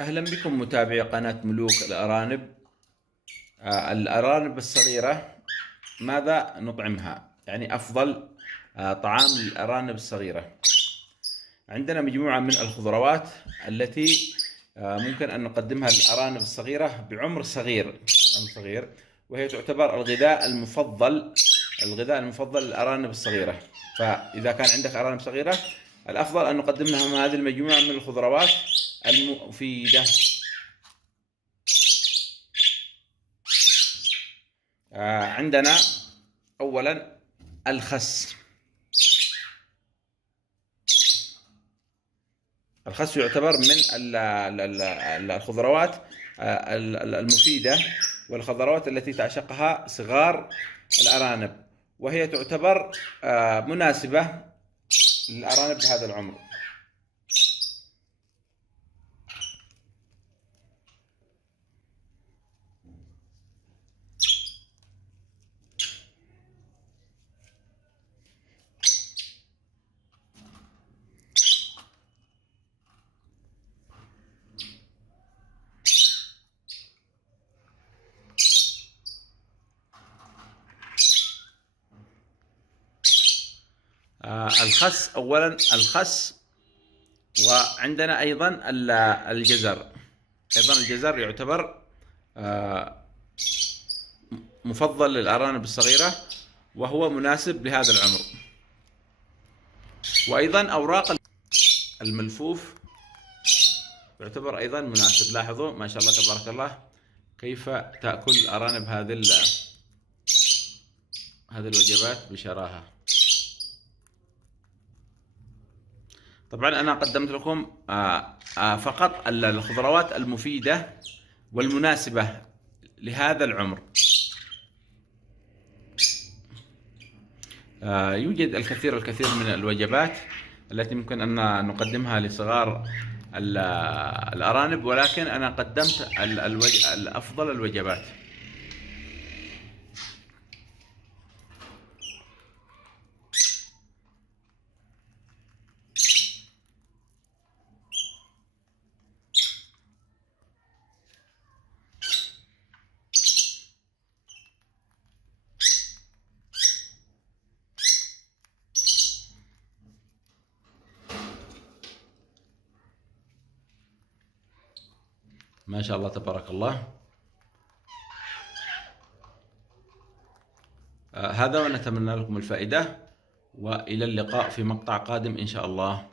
أهلا بكم متابعي قناة ملوك الأرانب. الأرانب الصغيرة ماذا نطعمها؟ يعني أفضل طعام للأرانب الصغيرة. عندنا مجموعة من الخضروات التي ممكن أن نقدمها للأرانب الصغيرة بعمر صغير، وهي تعتبر الغذاء المفضل للأرانب الصغيرة. فإذا كان عندك أرانب صغيرة، الأفضل أن نقدم لهم هذه المجموعة من الخضروات المفيدة. عندنا أولا الخس. الخس يعتبر من الخضروات المفيدة، والخضروات التي تعشقها صغار الأرانب، وهي تعتبر مناسبة للأرانب بهذا العمر. الخس. وعندنا أيضا الجزر. الجزر يعتبر مفضل للأرانب الصغيرة، وهو مناسب لهذا العمر. وأيضا أوراق الملفوف يعتبر أيضا مناسب. لاحظوا ما شاء الله تبارك الله كيف تأكل الأرانب هذه الوجبات بشراهة. طبعا أنا قدمت لكم فقط الخضروات المفيدة والمناسبة لهذا العمر. يوجد الكثير من الوجبات التي ممكن أن نقدمها لصغار الأرانب، ولكن أنا قدمت الأفضل الوجبات. ما شاء الله تبارك الله. هذا، ونتمنى لكم الفائدة، وإلى اللقاء في مقطع قادم إن شاء الله.